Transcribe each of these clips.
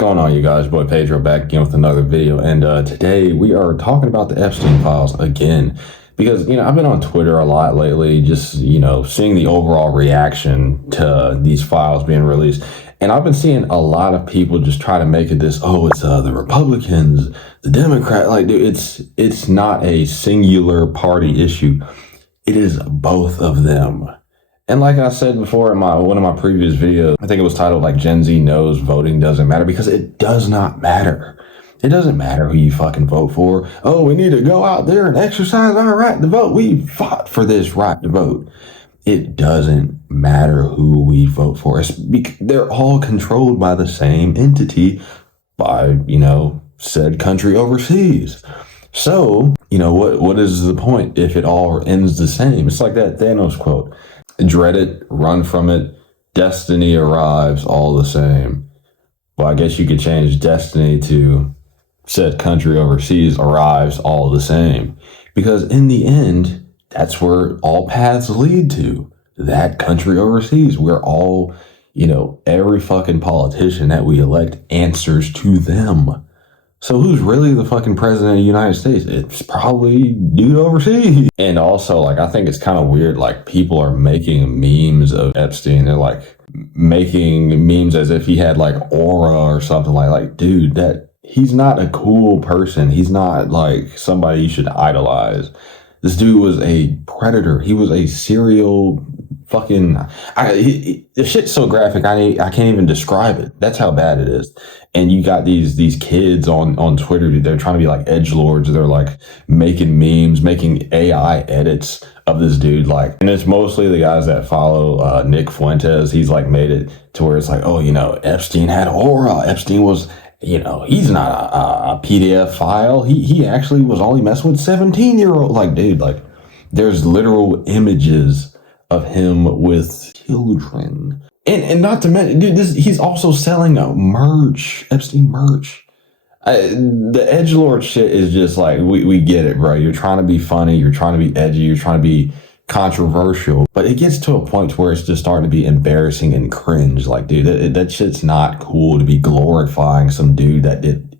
Going on, you guys? Boy Pedro back again with another video, and today we are talking about the Epstein files again, because I've been on Twitter a lot lately, just seeing the overall reaction to these files being released, and I've been seeing a lot of people just try to make it this, oh, it's the Republicans, the Democrat, like, dude, it's not a singular party issue, it is both of them. And like I said before in one of my previous videos, I think it was titled like Gen Z knows voting doesn't matter, because it does not matter. It doesn't matter who you fucking vote for. Oh, we need to go out there and exercise our right to vote. We fought for this right to vote. It doesn't matter who we vote for. They're all controlled by the same entity, by, said country overseas. So, what is the point if it all ends the same? It's like that Thanos quote. Dread it, run from it, destiny arrives all the same. Well, I guess you could change destiny to said country overseas arrives all the same. Because in the end, that's where all paths lead to. That country overseas, where all, every fucking politician that we elect answers to them. So who's really the fucking president of the United States? It's probably dude overseas. And also, I think it's kind of weird, people are making memes of Epstein. They're, making memes as if he had, aura or something. Dude, he's not a cool person. He's not, somebody you should idolize. This dude was a predator. He was a serial fucking... the shit's so graphic, I can't even describe it. That's how bad it is. And you got these kids on Twitter, they're trying to be edgelords. They're making memes, making AI edits of this dude. And it's mostly the guys that follow Nick Fuentes. He's made it to where it's Epstein had aura. Epstein was, he's not a PDF file. He actually was only messing with 17-year-old. Dude, there's literal images of him with children. And not to mention, dude, he's also selling merch, Epstein merch. The edgelord shit is just we get it, bro. You're trying to be funny, you're trying to be edgy, you're trying to be controversial, but it gets to a point where it's just starting to be embarrassing and cringe. Dude, that shit's not cool to be glorifying some dude that did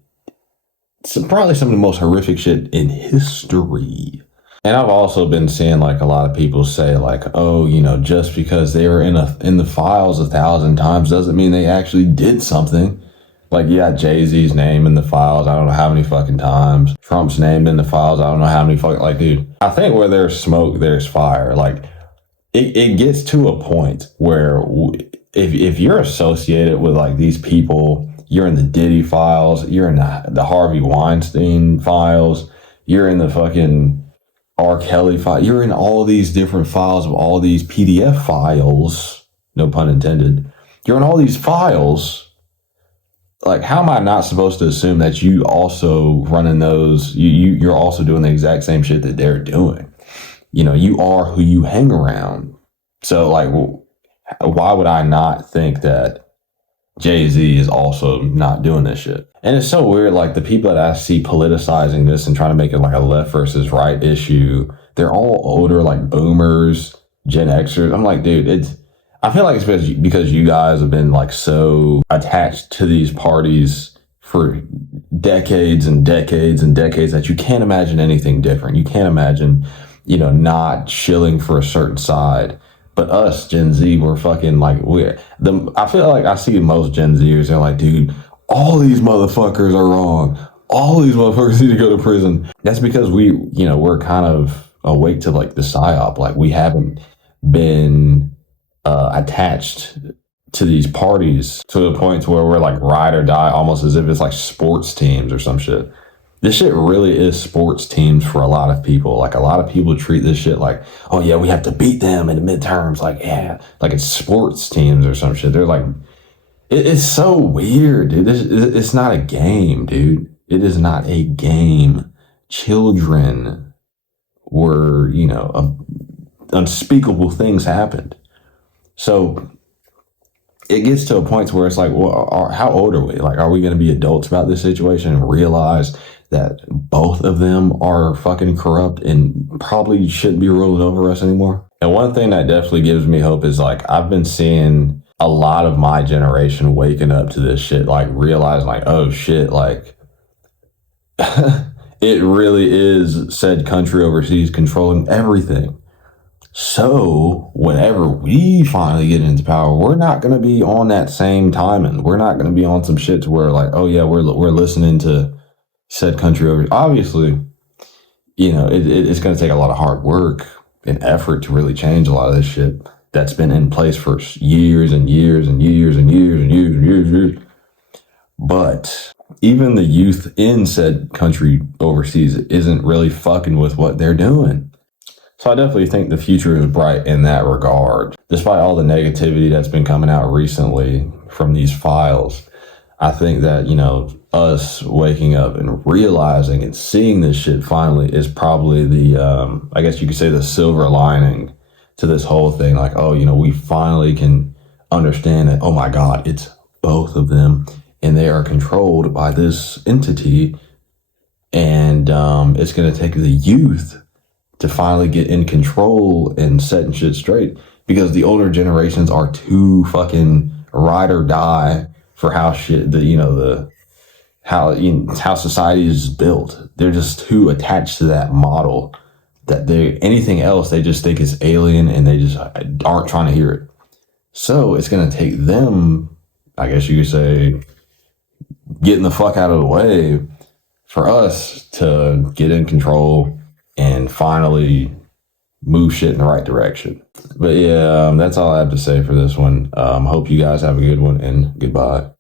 probably some of the most horrific shit in history. And I've also been seeing a lot of people say oh, just because they were in the files 1,000 times doesn't mean they actually did something. You got Jay-Z's name in the files, I don't know how many fucking times. Trump's name in the files, I don't know how many fucking, dude. I think where there's smoke, there's fire. It gets to a point where if you're associated with these people, you're in the Diddy files, you're in the Harvey Weinstein files, you're in the fucking R. Kelly file. You're in all these different files of all these PDF files, no pun intended. You're in all these files. How am I not supposed to assume that you also running those? You're also doing the exact same shit that they're doing. You are who you hang around. So why would I not think that Jay-Z is also not doing this shit? And it's so weird, the people that I see politicizing this and trying to make it a left versus right issue, they're all older, boomers, Gen Xers. I'm dude, I feel it's because you guys have been so attached to these parties for decades and decades and decades that you can't imagine anything different. You can't imagine, not shilling for a certain side. But us, Gen Z, we're fucking I feel I see most Gen Zers, they're dude, all these motherfuckers are wrong. All these motherfuckers need to go to prison. That's because we're kind of awake to the psyop. We haven't been attached to these parties to the point to where we're ride or die, almost as if it's sports teams or some shit. This shit really is sports teams for a lot of people. A lot of people treat this shit oh yeah, we have to beat them in the midterms. Yeah, it's sports teams or some shit. They're it's so weird, dude. It's not a game, dude. It is not a game. Children were, unspeakable things happened. So it gets to a point where it's well, how old are we? Are we going to be adults about this situation and realize that both of them are fucking corrupt and probably shouldn't be ruling over us anymore? And one thing that definitely gives me hope is I've been seeing a lot of my generation waking up to this shit, like realizing like, oh shit, like it really is said country overseas controlling everything. So whenever we finally get into power, we're not going to be on that same timing. We're not going to be on some shit to where like, oh yeah, we're listening to said country over. Obviously, it's going to take a lot of hard work and effort to really change a lot of this shit that's been in place for years and years and years and years and years and years and years. But even the youth in said country overseas isn't really fucking with what they're doing. So I definitely think the future is bright in that regard. Despite all the negativity that's been coming out recently from these files, I think that, us waking up and realizing and seeing this shit finally is probably the, I guess you could say the silver lining to this whole thing. Like, oh, we finally can understand that, oh my God, it's both of them and they are controlled by this entity. And it's going to take the youth to finally get in control and setting shit straight, because the older generations are too fucking ride or die for how shit how society is built. They're just too attached to that model that anything else they just think is alien, and they just aren't trying to hear it. So it's gonna take them, I guess you could say, getting the fuck out of the way for us to get in control and finally move shit in the right direction. But yeah, that's all I have to say for this one. Hope you guys have a good one, and goodbye.